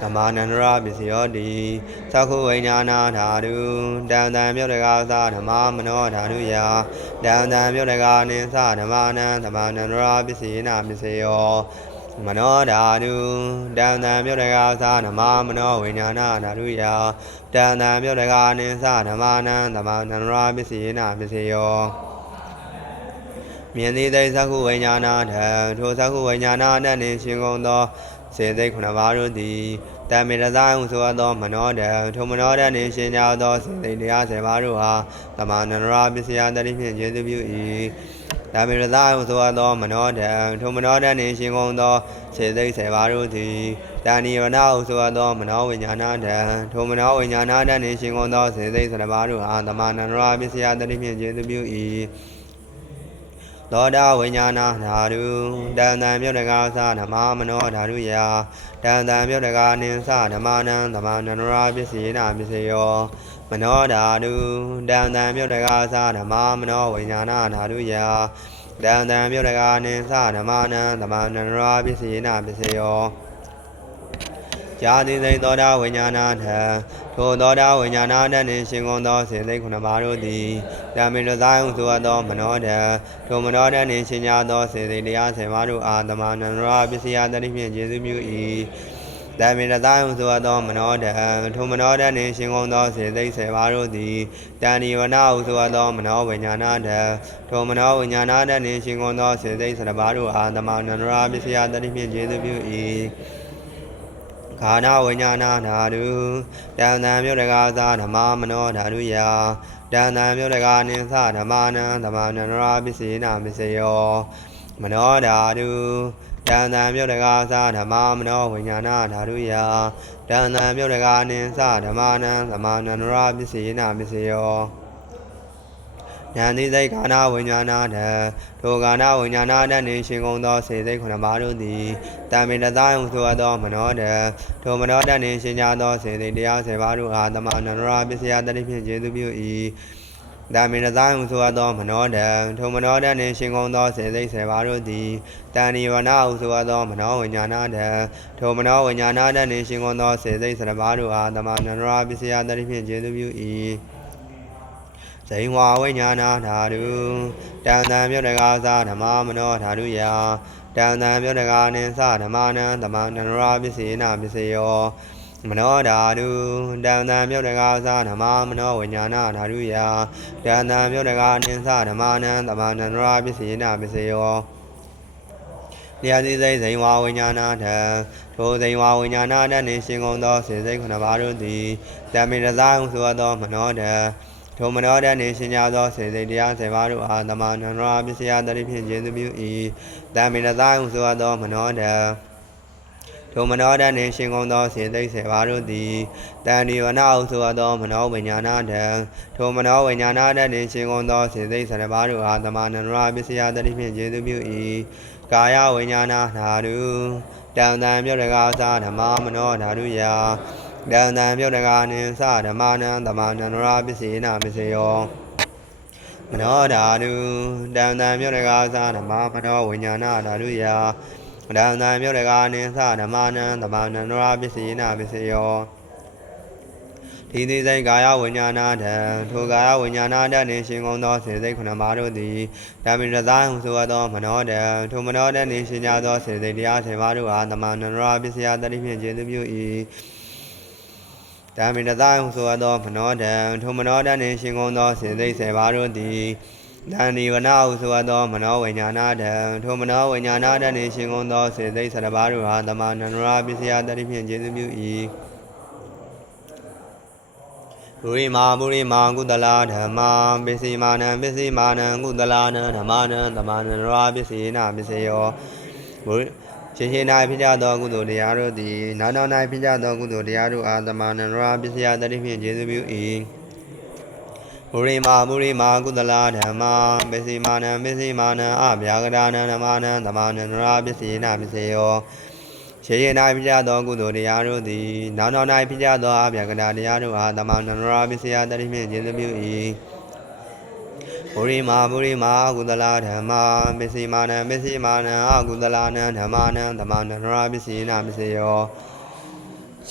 Dhamanandra Visiodi, Saku Vijnana Dhadu, Down the Myodaga Dhamma Dhaduya, Down the Myodaga Nisa Dhamana, Dhamanandra Visina Visio, Mano Dhadu, Down the Myodaga Dhamma Vijnana Dhaduya, Down the Myodaga Nisa Dhamana, Dhamanandra Visina Visio. မြင်သည်သိသကုဝိညာဏထံထိုသကုဝိညာဏနှင့်နှင့်ရှင်ကုန်သောစေသိခုနှစ်ပါးတို့သည်တမေတသာဟုဆိုသောမနောတံထိုမနောတနှင့်ရှင်ကြသောစေသိတရား10ပါးတို့ဟာသမန္တရာပစ္စယတတိဖြင့်ကျေစုပြု၏တမေတသာဟုဆိုသောမနောတံထိုမနောတနှင့်ရှင်ကုန်သောစေသိ10ပါးတို့သည်တာဏိဝနာဟုဆိုသောမနောဝိညာဏတံထိုမနောဝိညာဏနှင့်ရှင်ကုန်သောစေသိ10ပါးတို့ဟာသမန္တရာပစ္စယတတိဖြင့်ကျေစုပြု၏သောတာဝိညာဏဓာတုတန်တံမြုတ်တကာသဓမ္မမနောဓာတုယတန်တံမြုတ်တကာနိသဓမ္မနံသမန္တရာပစ္စေနပစ္စယောမနောဓာတုတန်တံမြုတ်တကာသဓမ္မမနောဝိညာဏဓာတုယတန်တံမြုတ်တကာနိသဓမ္မနံသမန္တရာပစ္စေနပစ္စယောဇာတိသိသောတာဝိညာဏထံထိုသောတာဝိညာဏနှင့်ရှင်ကုန်သောစေသိခုနှစ်ပါးတို့သည်တမေတသာဟုဆိုသောမနောတံထိုမနောတနှင့်ရှင်ကြသောစေသိတရား10ပါးတို့အားသမန္တရာပစ္စယတတိဖြင့်ကျေစုပြု၏တမေတသာဟုဆိုသောမနောတံထိုမနောတနှင့်ရှင်ကုန်သောစေသိ10ပါးတို့သည်တဏိဝနာဟုဆိုသောမနောဝိညာဏတံထိုမနောဝိညာဏနှင့်ရှင်ကုန်သောစေသိ10ပါးတို့အားသမန္တရာပစ္စယတတိဖြင့်ကျေစုပြု၏ခာနာဝိညာဏဓာတုတန်တံမြုတ်တကာသဓမ္မမနောဓာတုယတန်တံမြုတ်တကာနိသဓမ္မနံသမန္တရာပစ္စေနပစ္စယောမနောဓာတုတန်တံမြုတ်တကာသဓမ္မမနောဝိညာဏဓာတုယတန်တံမြုတ်တကာနိသဓမ္မနံသမန္တရာပစ္စေနပစ္စယောဉာဏ်သည်စိတ်ကာနာဝိညာဏထံထိုကာနာဝိညာဏထံနှင့်ရှင်ကုန်သောစေသိခုနှစ်ပါးတို့သည်တမေတသာဟုဆိုသောမနောတံထိုမနောတနှင့်ရှင်ကြသောစေသိတရား10ပါးတို့အားသမန္တရာပစ္စယတတိဖြင့်ကျေစုပြု၏တမေတသာဟုဆိုသောမနောတံထိုမနောတနှင့်ရှင်ကုန်သောစေသိ10ပါးတို့သည်တဏိဝနာဟုဆိုသောမနောဝိညာဏထံထိုမနောဝိညာဏထနှင့်ရှင်ကုန်သောစေသိ10ပါးတို့အားသမန္တရာပစ္စယတတိဖြင့်ကျေစုပြု၏ဇိဝဝိညာဏဓာတုတန်တံမြုတ်တကာသဓမ္မမနောဓာတုယတန်တံမြုတ်တကာနိသဓမ္မနံသမန္တရာပစ္စေနပစ္စယောမနောဓာတုတန်တံမြုတ်တကာသဓမ္မမနောဝိညာဏဓာတုယတန်တံမြုတ်တကာနိသဓမ္မနံသမန္တရာပစ္စေနပစ္စယောလျာတိစိတ်ဇိဝဝိညာဏထံထိုဇိဝဝိညာဏထံနှင့်ရှင်ကုန်သောစေစိတ်ခုနှစ်ပါးတို့သည်တမေတသာဟုဆိုသောမနောတံထိုမနောတနှင့်ရှင်ကြသောစေသိတရား10ပါးတို့အားသမန္တရာပစ္စယတတိဖြင့်ကျေစုပြု၏တမေတသာဟုဆိုသောမနောတထိုမနောတနှင့်ရှင်ကုန်သောစေသိ10ပါးတို့သည်တဏိဝနာဟုဆိုသောမနောဝိညာဏထံထိုမနောဝိညာဏထနှင့်ရှင်ကုန်သောစေသိ10ပါးတို့အားသမန္တရာပစ္စယတတိဖြင့်ကျေစုပြု၏ကာယဝိညာဏဓာတုတန်တံမြုတ်တကာသဓမ္မမနောဓာတုယတန်တံမြုတ်တကာနိသဓမ္မနံသမန္တရာပစ္စေနပစ္စယောမနောဓာတုတန်တံမြုတ်တကာသဓမ္မမနောဝိညာဏဓာတုယတန်တံမြုတ်တကာနိသဓမ္မနံသမန္တရာပစ္စေနပစ္စယောဒီသိစိတ်ကာယဝိညာဏထံထိုကာယဝိညာဏထံနှင့်ရှင်ကုန်သောစေစိတ်ခုနှစ်ပါးတို့သည်ဓမ္မိတသာဟုဆိုသောမနောတံထိုမနောတံနှင့်ရှင်ကြသောစေစိတ်တရား10ပါးတို့အားသမန္တရာပစ္စယတတိဖြင့်ကျေစုပြု၏ဓမ္မိတသာဟုဆိုသောမနောတံထိုမနောတံနှင့်ရှင်ကုန်သောစေသိ10ပါးတို့သည်တဏိဝနာဟုဆိုသောမနောဝိညာဏထံထိုမနောဝိညာဏထံနှင့်ရှင်ကုန်သောစေသိ10ပါးတို့အားသမန္တရာပစ္စယတတိဖြင့်ကျေစုပြု၏ပုရိမာကုတလာဓမ္မာပစ္စည်းမာနံကုတလာနံဓမ္မာနံသမန္တရာပစ္စေနပစ္စယောရှင်ရှင်၌ဖြစ်ကြသောကုသိုလ်တရားတို့သည်နောက်နောက်၌ဖြစ်ကြသောကုသိုလ်တရားတို့အားသမန္တရာပစ္စယတတိဖြင့်ကျေစုပြု၏ပုရိမာကုတလာဓမ္မာပစ္စည်းမာနံအဗျာဂဒါနံဓမ္မာနံသမန္တရာပစ္စေနပစ္စယောရှင်ရှင်၌ဖြစ်ကြသောကုသိုလ်တရားတို့သည်နောက်နောက်၌ဖြစ်ကြသောအဗျာဂဒါတရားတို့အားသမန္တရာပစ္စယတတိဖြင့်ကျေစုပြု၏ပုရိမာကုတလာဓမ္မာပစ္စည်းမာနံအကုတလာနံဓမ္မာနံသမန္တရာပစ္စေနပစ္စယော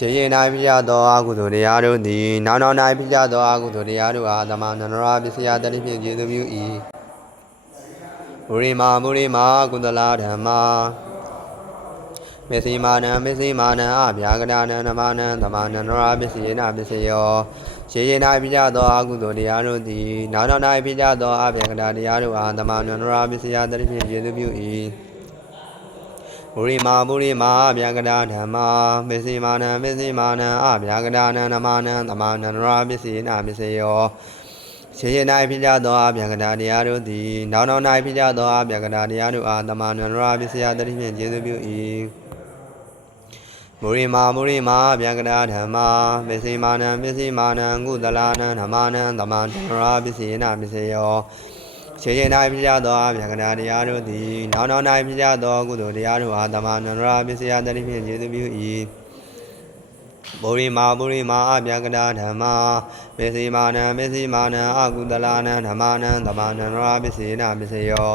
ရှေးရင်၌ပြကြသောအကုသိုလ်တရားတို့သည်နောက်နောက်၌ပြကြသောအကုသိုလ်တရားတို့အားသမဏရပစ္စယတတိဖြင့်ကျေစုပြု၏မုရိမာကုသလဓမ္မာမေစီမာနံအဗျာကရဏံနမနံသမဏရပစ္စယေနပစ္စယောရှေးရင်၌ပြကြသောအကုသိုလ်တရားတို့သည်နောက်နောက်၌ပြကြသောအဗျာကရတရားတို့အားသမဏရပစ္စယတတိဖြင့်ကျေစုပြု၏မုရိမာအဗျာကရဓမ္မာမေစီမာနံအဗျာကရဏံနမနံသမဏရပစ္စယေနပစ္စယောရှေးရင်၌ပြကြသောအဗျာကရတရားတို့သည်နောက်နောက်၌ပြကြသောအဗျာကရတရားတို့အားသမဏရပစ္စယတတိဖြင့်ကျေစုပြု၏မုရိမာအဗျာကရဓမ္မာမေစီမာနံကုသလနံဓမ္မနံသမဏရပစ္စယေနပစ္စယောရှေးရင်၌ပြကြသောအဗျာကရတရားတို့သည်နောက်နောက်၌ပြကြသောကုသိုလ်တရားတို့အားသမဏရပစ္စယတတိဖြင့်ကျေစုပြု၏မုရိမာအဗျာကရဓမ္မာမေစီမာနံအကုသလနံဓမ္မနံသမဏရပစ္စယေနပစ္စယော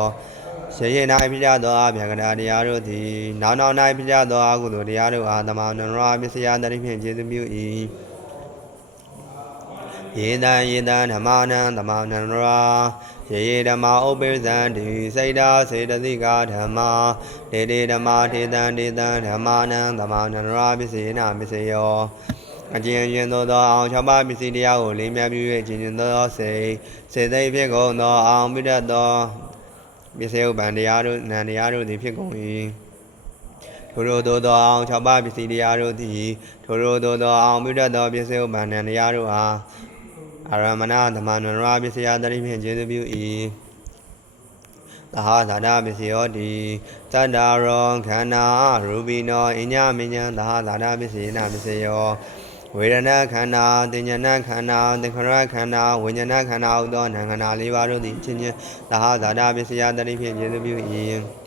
ရှေးရင်၌ပြကြသောအဗျာကရတရားတို့သည်နောက်နောက်၌ပြကြသောအကုသိုလ်တရားတို့အားသမဏရပစ္စယတတိဖြင့်ကျေစုပြု၏ယေတံဓမ္မနံသမဏရယေဓမ္မာဥပိသံတိစိတ်ဓာစေတသိကဓမ္မာဒေဓမ္မာထေတံဓမ္မာနံသမဏရပစ္စယေနပစ္စယောအကျဉ်းရင်သောအောင်၆ပါးပစ္စည်းတရားကိုလေးမြတ်ပြု၍ကျင့်သောစေသိဖြစ်ကုန်သောအောင်ပြုတတ်သောပစ္စယဥပ္ပံတရားတို့နံတရားတို့သည်ဖြစ်ကုန်၏ထိုသို့သောအောင်၆ပါးပစ္စည်းတရားတို့သည်ထိုသို့သောအောင်ပြုတတ်သောပစ္စယဥပ္ပံနံတရားတို့အားအာရမဏသမဏရပစ္စယတတိဖြင့်ကျေစုပြု၏သဟဇာတပစ္စယောတိသတ္တရောခန္ဓာရူပိနောအညမညံသဟဇာတပစ္စယေနပစ္စယောဝေဒနာခန္ဓာတင်ညာဏခန္ဓာသင်္ခါရခန္ဓာဝိညာဏခန္ဓာဟုသောနာခန္ဓာ၄ပါးတို့သည်ချင်းချင်းသဟဇာတပစ္စယတတိဖြင့်ကျေစုပြု၏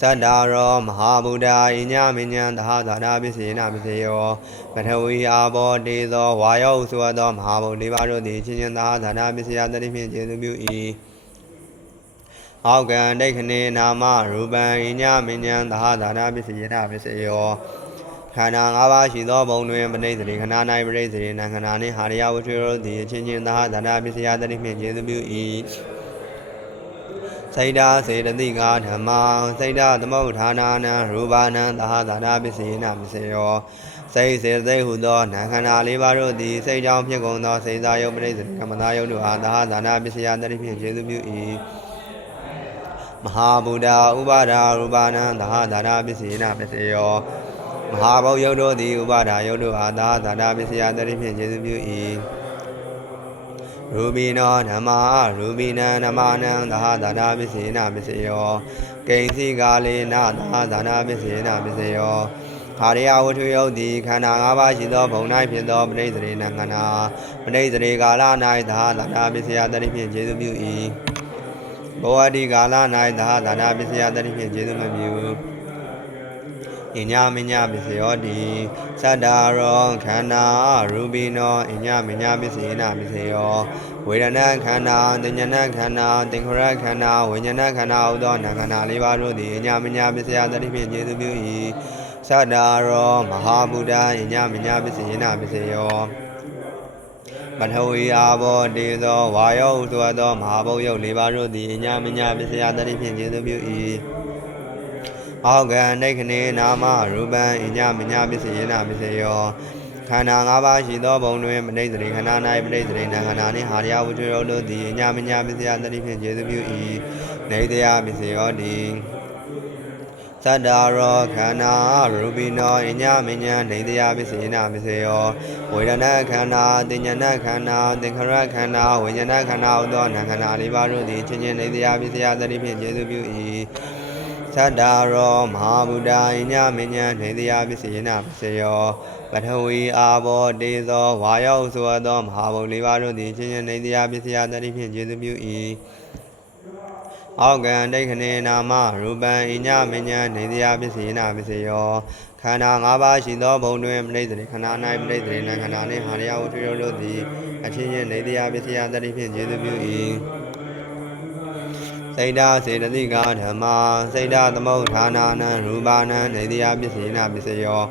သတ္တရောမဟာဗုဒ္ဓအညမညံသဟဇာတပစ္စယေနပစ္စယောပထဝီအာဘောတေသောဝါယောဟုဆိုသောမဟာဗုဒ္ဓ၄ပါးတို့သည်ချင်းချင်းသဟဇာတပစ္စယတတိဖြင့်ကျေစုပြု၏အောက်ကံဒိဋ္ဌိနာမရူပံအညမညံသဟဇာတပစ္စယေနပစ္စယောခန္ဓာ၅ပါးရှိသောဘုံတွင်ပဋိသန္ဓေခန္ဓာ၌ပဋိသန္ဓေနာခန္ဓာနှင့်ဟာရယဝတ္ထုတို့သည်အချင်းချင်းသဟဇာတပစ္စယတတိဖြင့်ကျေစုပြု၏စိတ်ဓာစေတသိကဓမ္မာစိတ်ဓာသမုဋ္ဌာနာနံရူပနံသဟဇာတပစ္စယေနပစ္စယောစိတ်စေသိဟုသောနာခန္ဓာ၄ပါးတို့သည်စိတ်ကြောင့်ဖြစ်ကုန်သောစိတ်သာယုတ်ပဋိသန္ဓေကမ္မသာယုတ်တို့အားသဟဇာတပစ္စယတတိဖြင့်ကျေစုပြု၏မဟာဗုဒ္ဓဥပါဒရူပနံသဟဇာတပစ္စယေနပစ္စယောမဟာဘုတ်ယုတ်တို့သည်ဥပါဒယုတ်တို့အားသဟဇာတပစ္စယတတိဖြင့်ကျေစုပြု၏ရူပိနောဓမ္မာရူပိနံဓမ္မနံသဟဇာတပစ္စယေနပစ္စယောကိဉ္စီကာလေနသဟဇာတပစ္စယေနပစ္စယောဟာရယဝတ္ထုယုတ်သည်ခန္ဓာ၅ပါးရှိသောဘုံ၌ဖြစ်သောပဋိသန္ဓေနံခန္ဓာပဋိသန္ဓေကာလ၌သဟဇာတပစ္စယတတိဖြင့်ကျေစုပြု၏ဘောဝတိကာလ၌သဟဇာတပစ္စယတတိဖြင့်ကျေစုမပြုအညမညပစ္စယောတိသတ္တရောခန္ဓာရူပိနောအညမညပစ္စယေနပစ္စယောဝေဒနာခန္ဓာတင်ညာဏခန္ဓာသင်္ခါရခန္ဓာဝိညာဏခန္ဓာဟုသောနာခန္ဓာ၄ပါးတို့သည်အညမညပစ္စယတတိဖြင့်ကျေစုပြု၏သတ္တရောမဟာဗုဒ္ဓအညမညပစ္စယေနပစ္စယောပထဝီအာဘောတေသောဝါယောဟုဆိုသောမဟာဘုတ်ယုတ်၄ပါးတို့သည်အညမညပစ္စယတတိဖြင့်ကျေစုပြု၏အောက်ကံဒိဋ္ဌိနာမရူပံအညမညပစ္စယေနပစ္စယောခန္ဓာ၅ပါးရှိသောဘုံတွင်ပဋိသန္ဓေခန္ဓာ၌ပဋိသန္ဓေနာခန္ဓာနှင့်ဟာရယဝတ္ထုတို့သည်အညမညပစ္စယတတိဖြင့်ကျေစုပြု၏နေတယပစ္စယောတိသတ္တရောခန္ဓာရူပိနောအညမညနေတယပစ္စယေနပစ္စယောဝေဒနာခန္ဓာတင်ညာဏခန္ဓာသင်္ခါရခန္ဓာဝိညာဏခန္ဓာဟုသောနာခန္ဓာ၄ပါးတို့သည်ချင်းချင်းနေတယပစ္စယတတိဖြင့်ကျေစုပြု၏သတ္တရောမဟာဗုဒ္ဓအညမညနေတယပစ္စယေနပစ္စယောပထဝီအာဘောတေသောဝါယောဟုဆိုသောမဟာဘုတ်၄ပါးတို့သည်ချင်းချင်းနေတယပစ္စယတတိဖြင့်ကျေစုပြု၏အောက်ကံဒိဋ္ဌိနာမရူပံအညမညနေတယပစ္စယေနပစ္စယောခန္ဓာ၅ပါးရှိသောဘုံတွင်ပဋိသန္ဓေခန္ဓာ၌ပဋိသန္ဓေနံခန္ဓာနှင့်ဟာရယဝတ္ထုတို့သည်အချင်းချင်းနေတယပစ္စယတတိဖြင့်ကျေစုပြု၏စိတ်ဓာစေတသိကဓမ္မာစိတ်ဓာသမုဋ္ဌာနာနံရူပနံနေတယပစ္စယေနပစ္စယော